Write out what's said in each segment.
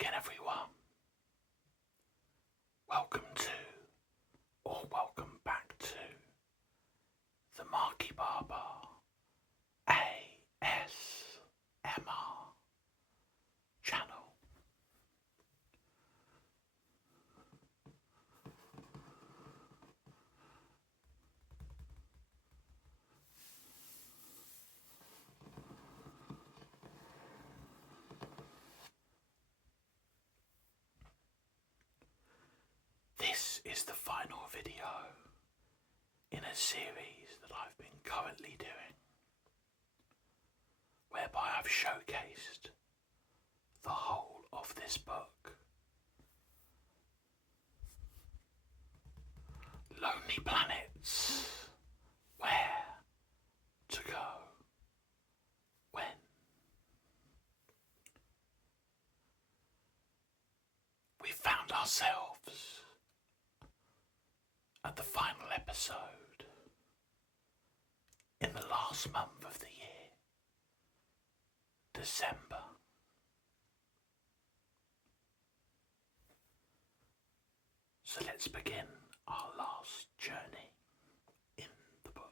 again, everyone. Welcome to, or welcome back to, the Marky Barber ASMR channel. This is the final video in a series that I've been currently doing, whereby I've showcased the whole of this book, Lonely Planets, Where to Go, When. We found ourselves at the final episode in the last month of the year, December. So let's begin our last journey in the book.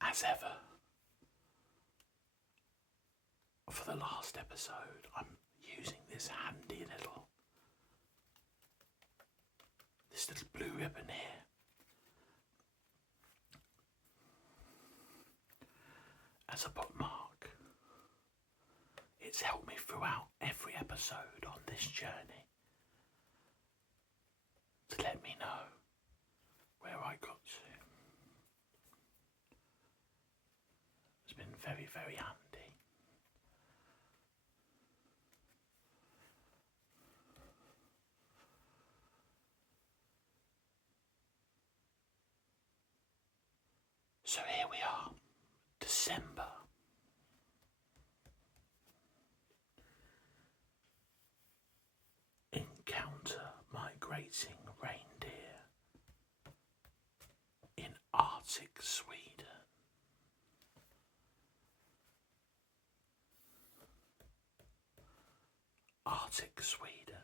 As ever, for the last episode, I'm using this handy little blue ribbon here. As a bookmark. It's helped me throughout every episode on this journey to let me know where I got to. It's been very, very handy. So here we are, December. Encounter migrating reindeer in Arctic Sweden. Arctic Sweden.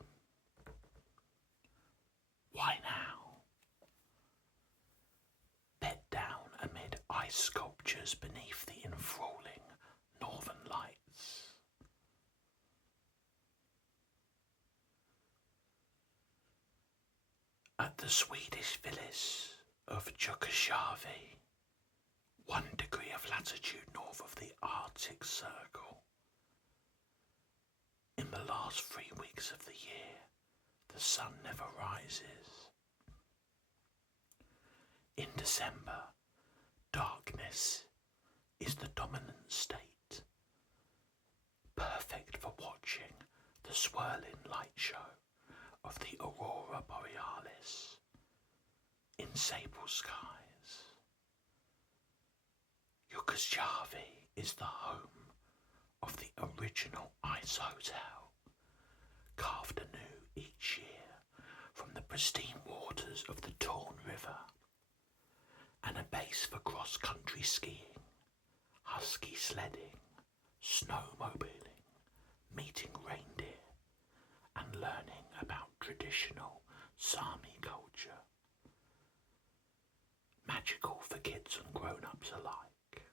Why now? Bed down amid ice sculptures beneath the enthralling northern lights. At the Swedish village of Jukkasjärvi, 1 degree of latitude north of the Arctic Circle. In the last 3 weeks of the year, the sun never rises. In December, darkness is the dominant state, perfect for watching the swirling light show of the Aurora Borealis in sable skies. Jukkasjärvi is the home of the original ice hotel, carved anew each year from the pristine waters of the Torn River, and a base for cross-country skiing, husky sledding, snowmobiling, meeting reindeer, and learning about traditional Sami culture. Magical for kids and grown-ups alike.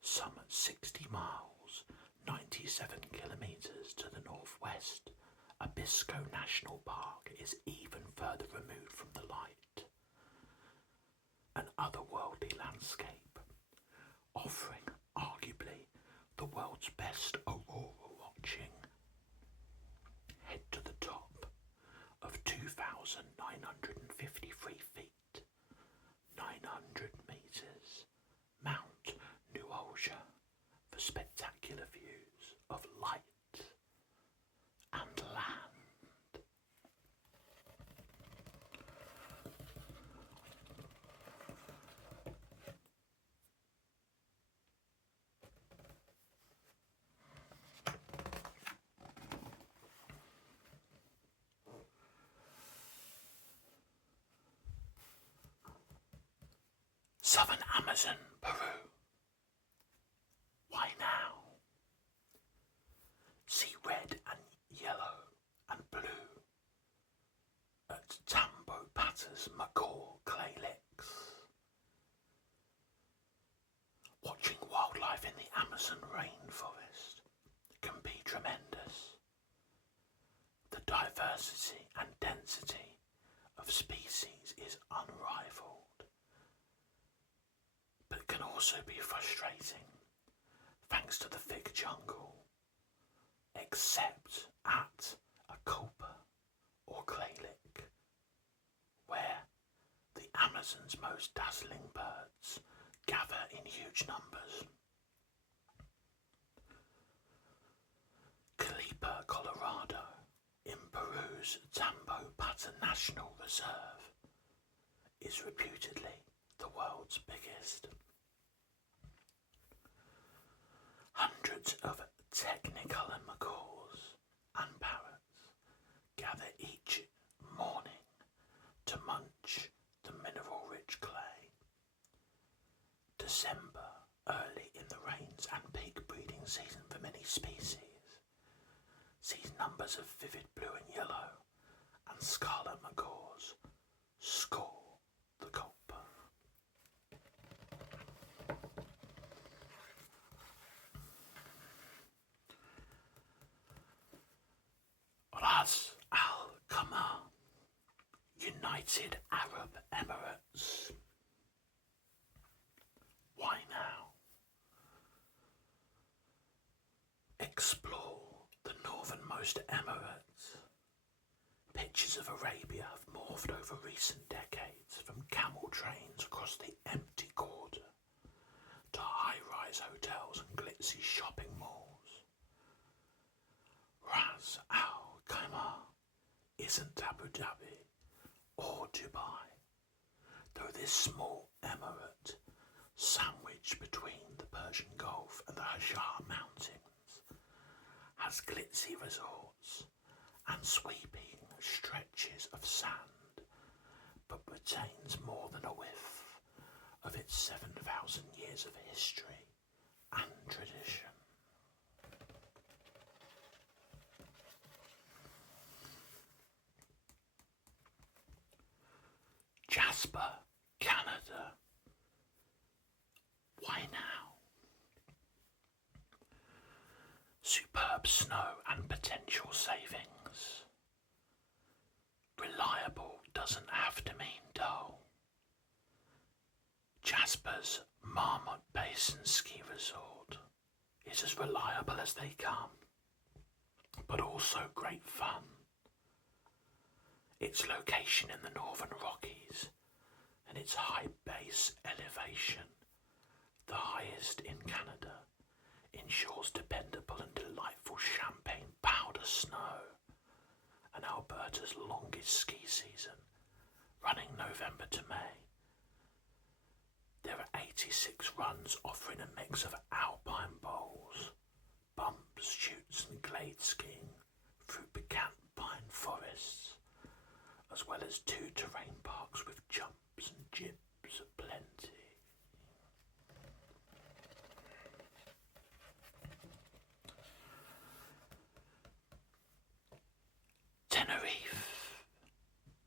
Some 60 miles, 97 kilometres to the northwest Abisko National Park is even further removed from the light, an otherworldly landscape, offering arguably the world's best aurora watching. Head to the top of 2,953 feet, 900 metres, Mount Nuolja, for spectacular views of light and land. Southern Amazon, Peru. Why now? See red and yellow and blue at Tambo-Patas Macaw clay licks. Watching wildlife in the Amazon rainforest can be tremendous. The diversity and density of species is unrivaled, but can also be frustrating thanks to the thick jungle, except at a Copa or clay lick, where the Amazon's most dazzling birds gather in huge numbers. Calipa, Colorado, in Peru's Tambo-Pata National Reserve, is reputedly the world's biggest. Hundreds of technicolor macaws and parrots gather each morning to munch the mineral-rich clay. December, early in the rains and peak breeding season for many species, sees numbers of vivid blue and yellow and scarlet macaws score the Copa. Ras Al Khaimah, United Arab Emirates. Why now? Explore the northernmost Emirates. Pictures of Arabia have morphed over recent decades, from camel trains across the empty quarter to high-rise hotels and glitzy shopping malls. Ras Al Khaimah isn't Abu Dhabi or Dubai, though this small emirate, sandwiched between the Persian Gulf and the Hajar Mountains, has glitzy resorts and sweeping stretches of sand, but retains more than a whiff of its 7,000 years of history and tradition. Jasper, Canada. Why now? Superb snow and potential savings. Reliable doesn't have to mean dull. Jasper's Marmot Basin Ski Resort is as reliable as they come, but also great fun. Its location in the Northern Rockies and its high base elevation, the highest in Canada, ensures dependable and delightful champagne powder snow, and Alberta's longest ski season, running November to May. There are 86 runs offering a mix of alpine bowls, bumps, chutes and glade skiing through piquant pine forests, as well as 2 terrain parks with jumps and jibs aplenty. Tenerife,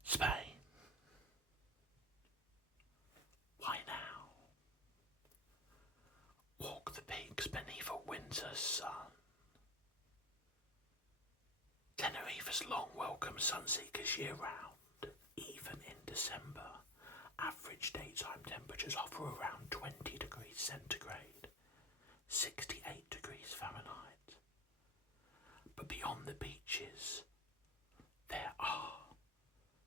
Spain. Why now? Walk the peaks beneath a winter sun. Tenerife has long welcomed sunseekers year round. Even in December, average daytime temperatures hover around 20 degrees centigrade, 68 degrees Fahrenheit. But beyond the beaches, there are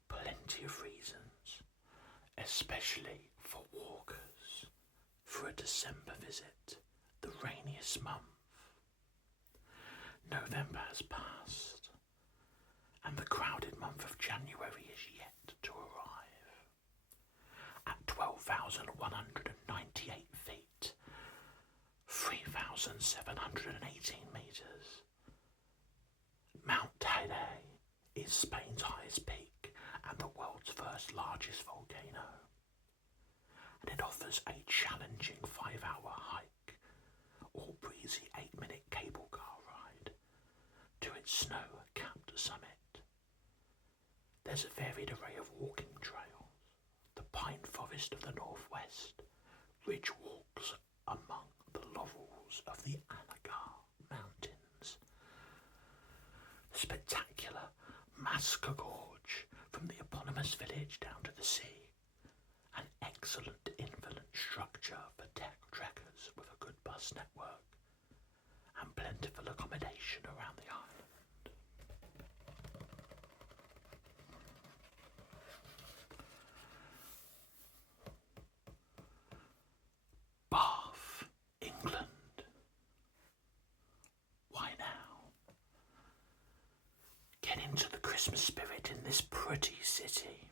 plenty of reasons, especially for walkers, for a December visit, the rainiest month. November has passed, and the crowded month of January is yet to arrive. At 12,198 feet, 3,718 metres, Mount Teide is Spain's highest peak and the world's first largest volcano, and it offers a challenging 5-hour hike or breezy 8-minute cable car ride to its snow-capped summit. There's a varied array of walking trails, the pine forest of the northwest, ridge walks among the laurels of the Anagar Mountains, the spectacular Masker Gorge from the eponymous village down to the sea, an excellent invalid structure for trekkers with a good bus network, and plentiful accommodation around the island. Bath, England. Why now? Get into the Christmas spirit in this pretty city.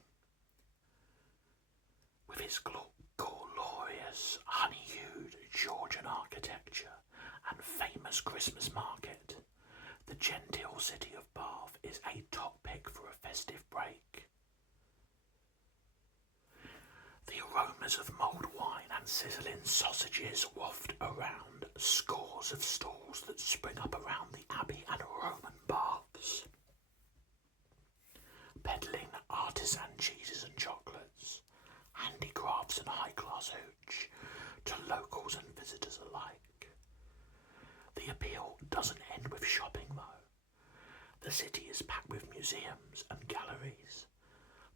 With its glorious, honey-hued Georgian architecture and famous Christmas market, the genteel city of Bath is a top pick for a festive break. The aromas of mulled wine and sizzling sausages waft around scores of stalls that spring up around the Abbey and Roman baths, peddling artisan cheeses and chocolates, handicrafts and high-class hooch to locals and visitors alike. The appeal doesn't end with shopping though. The city is packed with museums and galleries,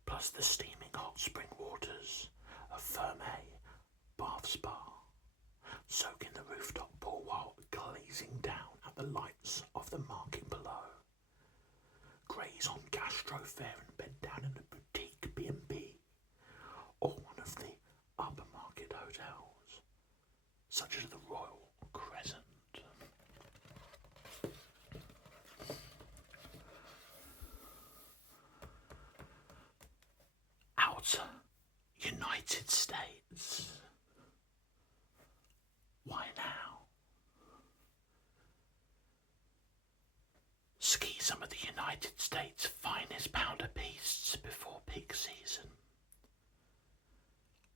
plus the steaming hot spring waters of Thermae Bath Spa. Soak in the rooftop pool while gazing down at the lights of the market below. Graze on gastro fare and bed down in a boutique B&B or one of the upper market hotels, such as the Royal Crescent. Outer United States. Why now? Ski some of the United States' finest powder pistes before peak season.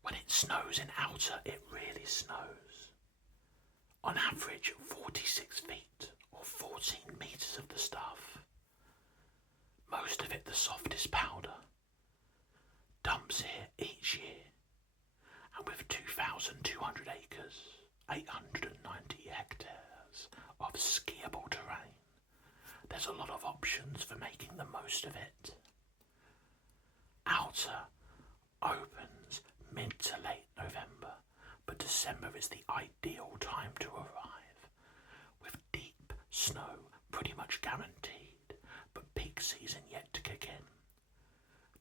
When it snows in Outer, it really snows. On average, 46 feet or 14 metres of the stuff. Most of it the softest powder. Dumps here each year, and with 2,200 acres, 890 hectares of skiable terrain, there's a lot of options for making the most of it. Outer opens mid to late November, but December is the ideal time to arrive, with deep snow pretty much guaranteed, but peak season yet to kick in.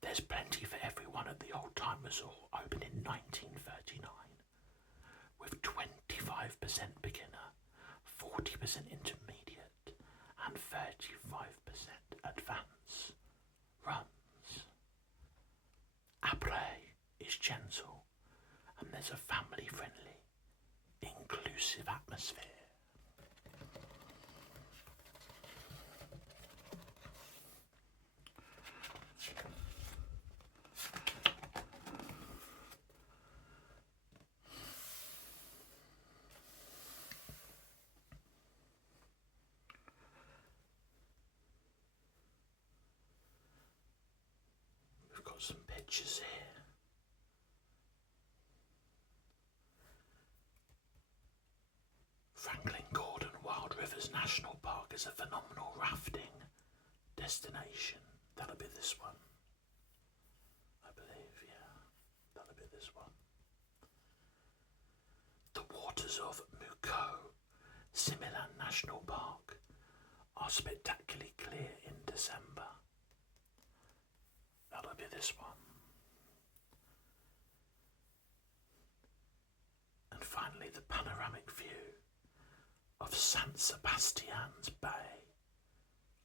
There's plenty for everyone at the Old Time Resort, opened in 1939, with 25% beginner, 40% intermediate, and 35% advance runs. Après is gentle, and there's a family-friendly, inclusive atmosphere. We've got some pictures here. Franklin Gordon Wild Rivers National Park is a phenomenal rafting, destination. That'll be this one. I believe, yeah. That'll be this one. The waters of Muko Similan National Park are spectacularly clear in December. That'll be this one. And finally, the panoramic view of San Sebastian's Bay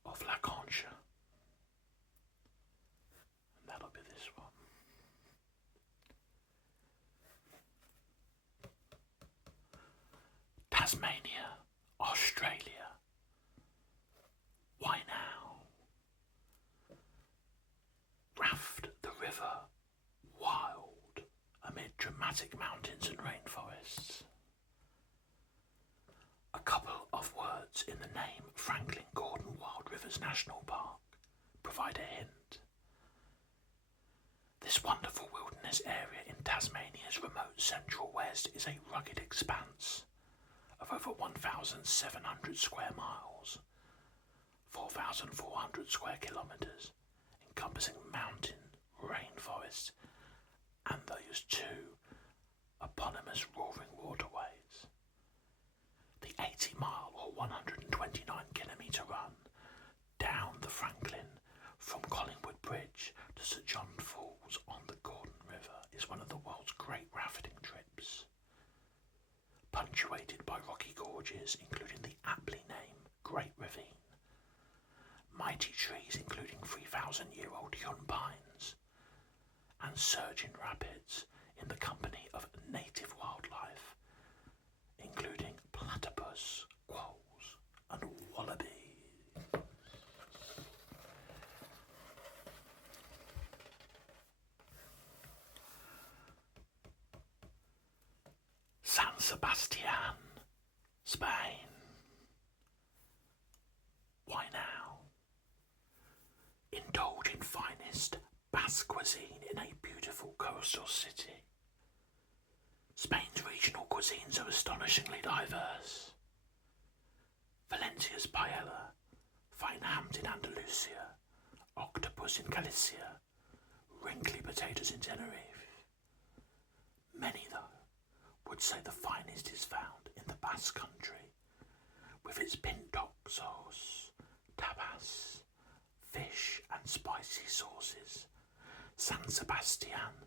of La Concha. And that'll be this one. Tasmania, Australia. Why now? Raft the river wild amid dramatic mountains and rainforests. A couple of words in the name Franklin Gordon Wild Rivers National Park provide a hint. This wonderful wilderness area in Tasmania's remote central west is a rugged expanse of over 1,700 square miles, 4,400 square kilometres, encompassing mountain, rainforests, and those two eponymous roaring waterways. The 80-mile or 129-kilometre run down the Franklin from Collingwood Bridge to St John Falls on the Gordon River is one of the world's great rafting trips, punctuated by rocky gorges including the aptly named Great Ravine, mighty trees including 3,000-year-old Yun pines, and surging rapids in the company of native wildlife, including platypus, quolls, and wallaby. San Sebastian, Spain. Why now? Indulge in finest Basque cuisine in a beautiful coastal city. Spain's regional cuisines are astonishingly diverse. Valencia's paella, fine hams in Andalusia, octopus in Galicia, wrinkly potatoes in Tenerife. Many, though, would say the finest is found in the Basque Country, with its pintoc sauce, tapas, fish and spicy sauces. San Sebastian,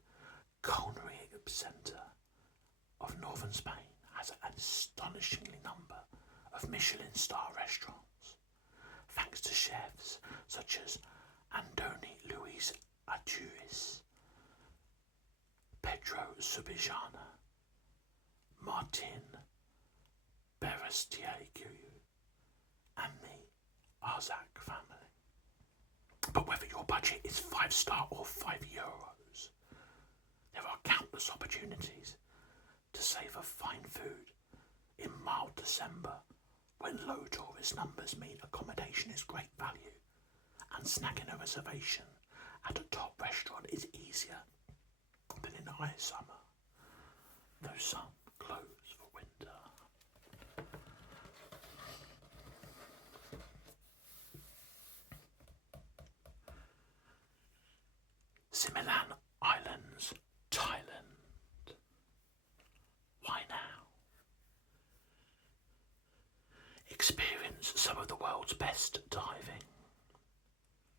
culinary epicenter of northern Spain, has an astonishingly number of Michelin star restaurants, thanks to chefs such as Andoni Luis Artuis, Pedro Subijana, Martin Berestiegu, and the Arzak family. But whether your budget is €5 or €5, there are countless opportunities to savour fine food in mild December, when low tourist numbers mean accommodation is great value and snagging a reservation at a top restaurant is easier than in high summer, though some close for winter. Similan Islands, Thailand. Why now? Experience some of the world's best diving.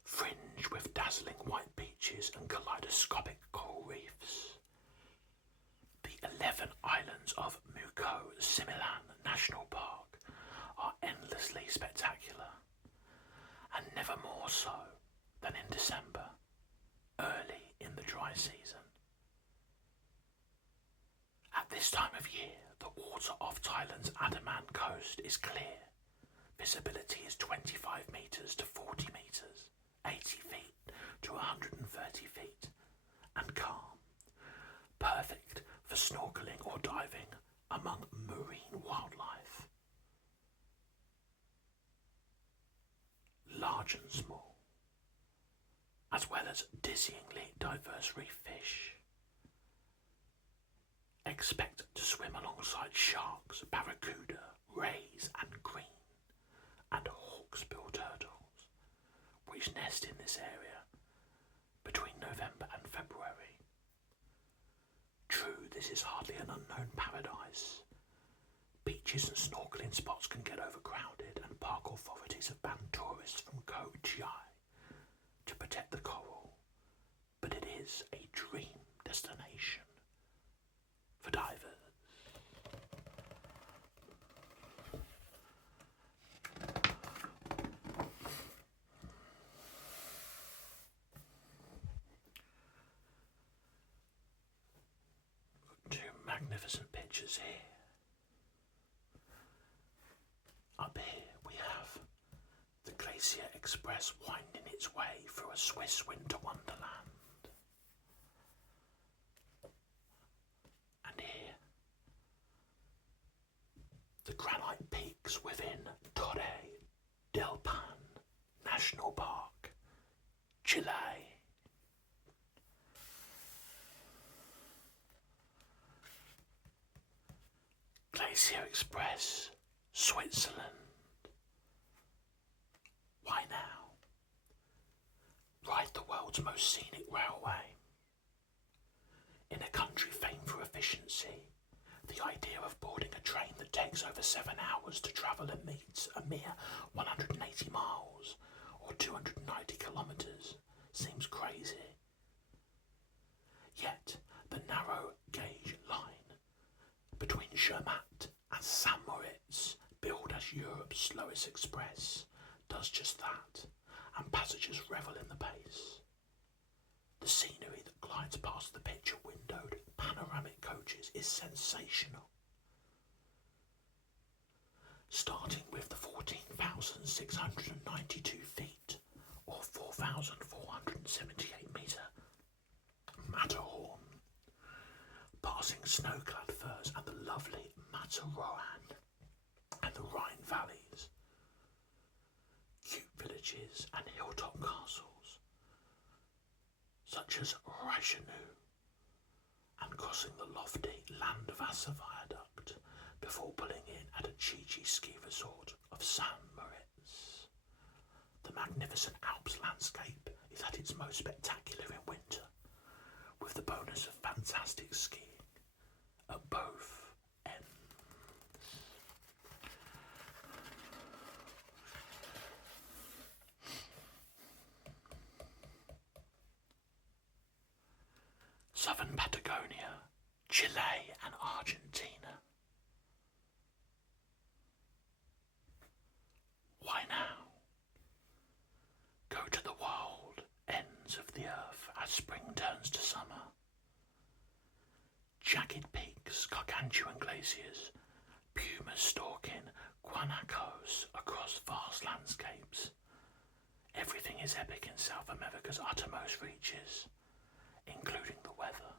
Fringe with dazzling white beaches and kaleidoscopic coral reefs. The 11 islands of Muko Similan National Park are endlessly spectacular, and never more so than in December, early in the dry season. At this time of year, the water off Thailand's Andaman coast is clear. Visibility is 25 metres to 40 metres, 80 feet to 130 feet, and calm, perfect for snorkeling or diving among marine wildlife, large and small, as well as dizzyingly diverse reef fish. Expect to swim alongside sharks, barracuda, rays and green, and hawksbill turtles, which best in this area between November and February. True, this is hardly an unknown paradise. Beaches and snorkeling spots can get overcrowded, and park authorities have banned tourists from Koh Chai to protect the coral, but it is a dream destination for divers. Two magnificent pictures here. Up here we have the Glacier Express winding its way through a Swiss winter wonderland. And here, the granite peaks within Torre del Paine National Park, Chile. Glacier Express, Switzerland. Why now? Ride the world's most scenic railway. In a country famed for efficiency, the idea of boarding a train that takes over 7 hours to travel and meets a mere 180 miles or 290 kilometres seems crazy. Yet the narrow gauge line between Zermatt and St. Moritz, billed as Europe's slowest express, does just that, and passengers revel in the pace. The scenery that glides past the picture-windowed panoramic coaches is sensational. Starting with the 14,692 feet, or 4,478 metre, Matterhorn, passing snow-clad firs and the lovely Matterhorn and the Rhine valleys, cute villages and hilltop castles, such as Reichenau, and crossing the lofty Landwasser viaduct before pulling in at a Chi-Chi ski resort of St. Moritz. The magnificent Alps landscape is at its most spectacular in winter, with the bonus of fantastic skiing at both ends. Southern Patagonia, Chile and Argentina. Why now? Go to the wild ends of the earth as spring turns to summer. Jagged peaks, gargantuan glaciers, pumas stalking guanacos across vast landscapes. Everything is epic in South America's uttermost reaches, including the weather.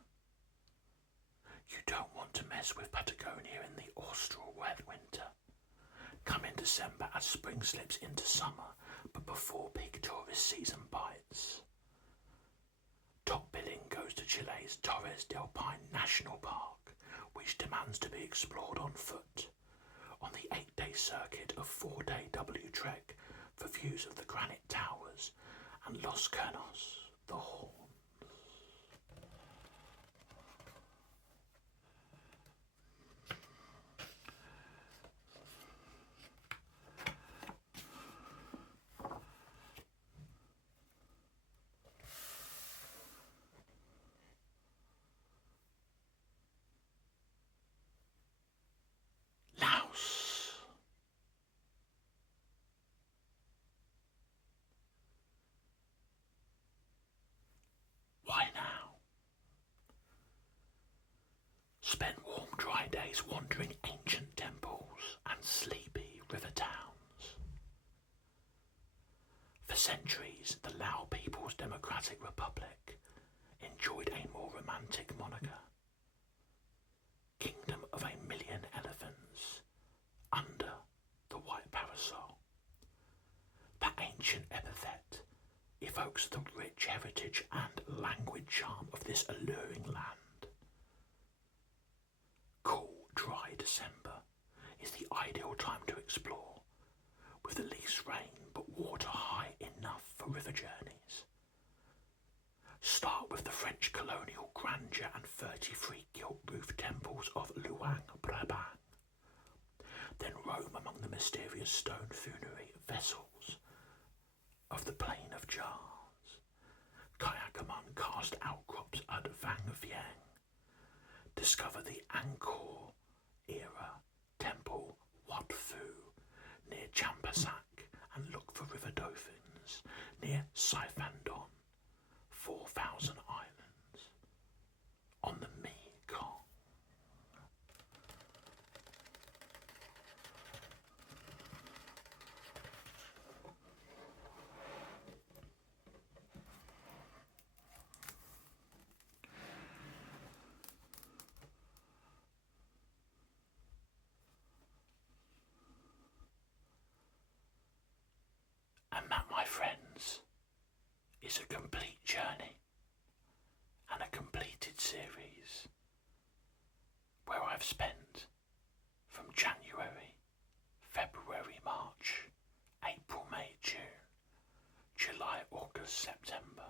You don't want to mess with Patagonia in the austral wet winter. Come in December as spring slips into summer, but before peak tourist season bites. Top billing goes to Chile's Torres del Paine National Park, which demands to be explored on foot, on the 8-day circuit of 4-day W trek for views of the granite towers and Los Cernos, the Horns. Why now? Spend warm, dry days wandering ancient temples and sleepy river towns. For centuries, the Lao People's Democratic Republic enjoyed a more romantic moniker. Kingdom of a million elephants under the white parasol. That ancient epithet evokes the rich heritage and languid charm of this alluring land. Cool, dry December is the ideal time to explore, with the least rain but water high enough for river journeys. of the Plain of Jars. Kayak among karst outcrops at Vang Vieng. Discover the Angkor era temple Wat Phu near Champasak and look for river dolphins near Saiphandon, 4,000 islands on the Mekong. And that, my friends, is a complete journey and a completed series where I've spent from January, February, March, April, May, June, July, August, September,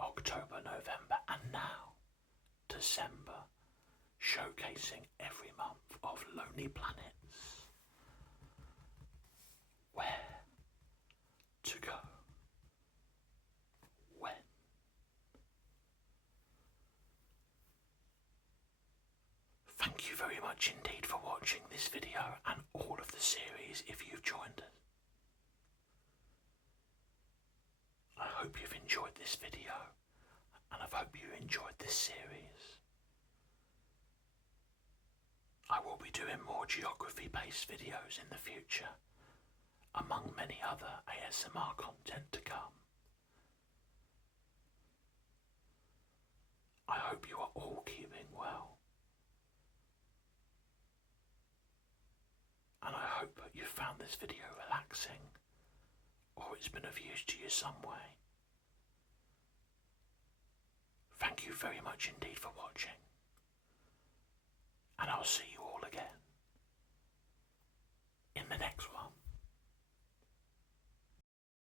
October, November, and now December, showcasing every month of Lonely Planets. Where to go? When? Thank you very much indeed for watching this video and all of the series if you've joined us. I hope you've enjoyed this video and I hope you enjoyed this series. I will be doing more geography based videos in the future, among many other ASMR content to come. I hope you are all keeping well. And I hope you found this video relaxing, or it's been of use to you some way. Thank you very much indeed for watching.